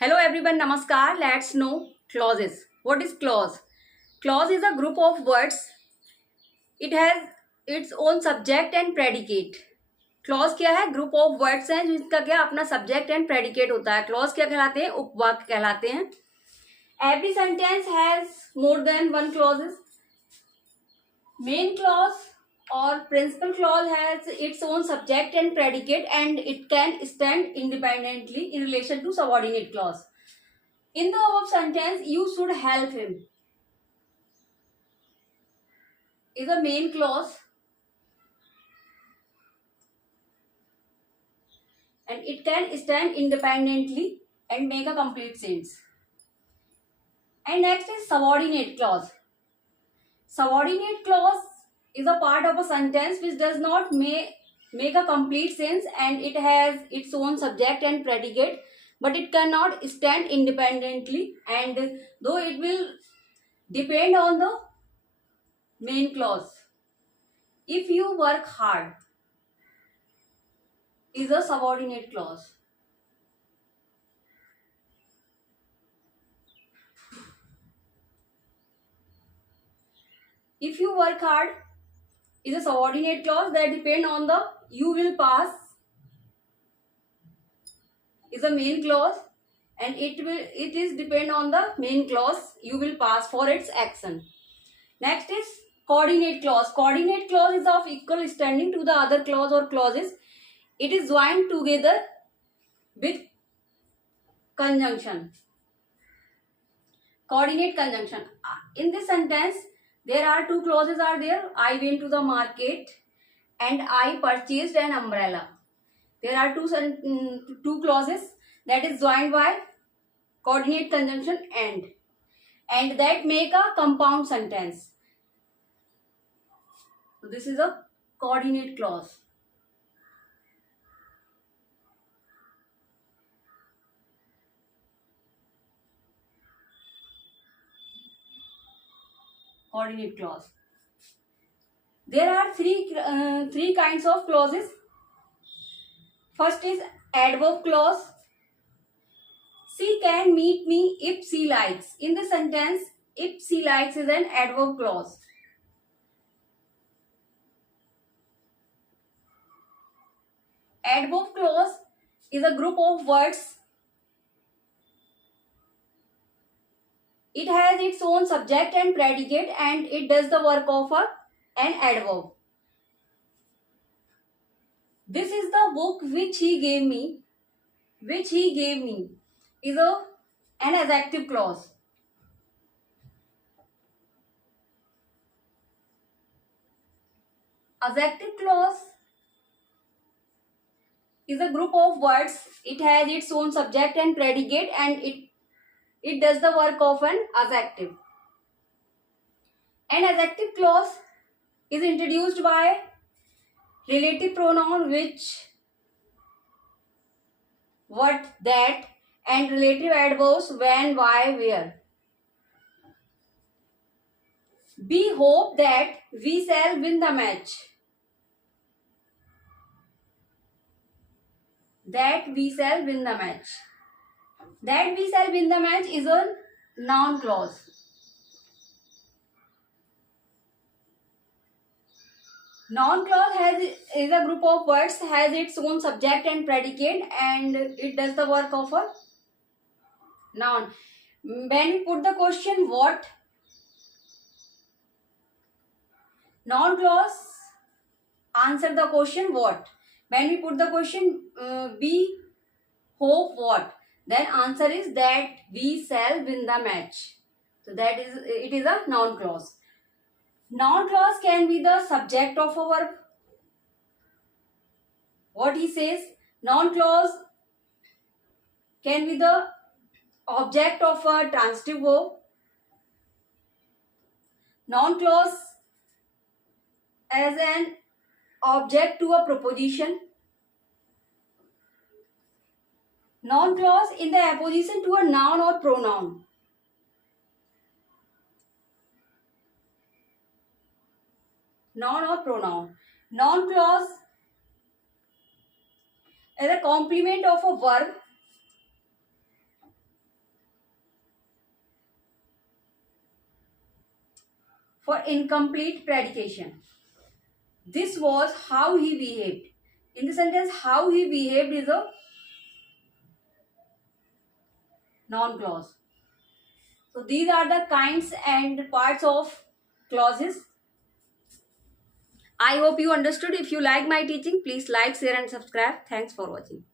Hello everyone, namaskar. Let's know clauses. What is clause? Clause is a group of words. It has its own subject and predicate. Clause क्या है? Group of words हैं जिसका क्या अपना subject and predicate होता है. Clause क्या कहलाते हैं? उपवाक्य कहलाते हैं. Every sentence has more than one clauses. Main clause or principal clause has its own subject and predicate and it can stand independently in relation to subordinate clause. In the above sentence, you should help him is a main clause and it can stand independently and make a complete sense. And next is subordinate clause. Subordinate clause is a part of a sentence which does not make a complete sense and it has its own subject and predicate, but it cannot stand independently and though it will depend on the main clause. If you work hard is a subordinate clause. If you work hard is a subordinate clause that depend on the you will pass is a main clause and it is depend on the main clause you will pass for its action. Next is coordinate clause. Coordinate clause is of equal standing to the other clause or clauses. It is joined together with conjunction. Coordinate conjunction. In this sentence, there are two clauses are there. I went to the market and I purchased an umbrella. There are two clauses that is joined by coordinate conjunction and that make a compound sentence. So this is a coordinate clause. Coordinate clause. There are three kinds of clauses. First is adverb clause. She can meet me if she likes. In the sentence, if she likes is an adverb clause. Adverb clause is a group of words. It has its own subject and predicate and it does the work of an adverb. This is the book which he gave me. Which he gave me is an adjective clause. Adjective clause is a group of words. It has its own subject and predicate and it does the work of an adjective. An adjective clause is introduced by relative pronoun which, what, that and relative adverbs when, why, where. We hope that we shall win the match. That we shall win the match. That we shall win the match is a noun clause. Noun clause is a group of words, has its own subject and predicate and it does the work of a noun. When we put the question what, noun clause answer the question what. When we put the question we hope what, then answer is that we shall win the match. So that is, it is a noun clause. Noun clause can be the subject of a verb. What he says, noun clause can be the object of a transitive verb. Noun clause as an object to a proposition. Noun clause in the apposition to a noun or pronoun. Noun or pronoun. Noun clause is a complement of a verb for incomplete predication. This was how he behaved. In the sentence, how he behaved is a noun clause. So these are the kinds and parts of clauses. I hope you understood. If you like my teaching, please like, share and subscribe. Thanks for watching.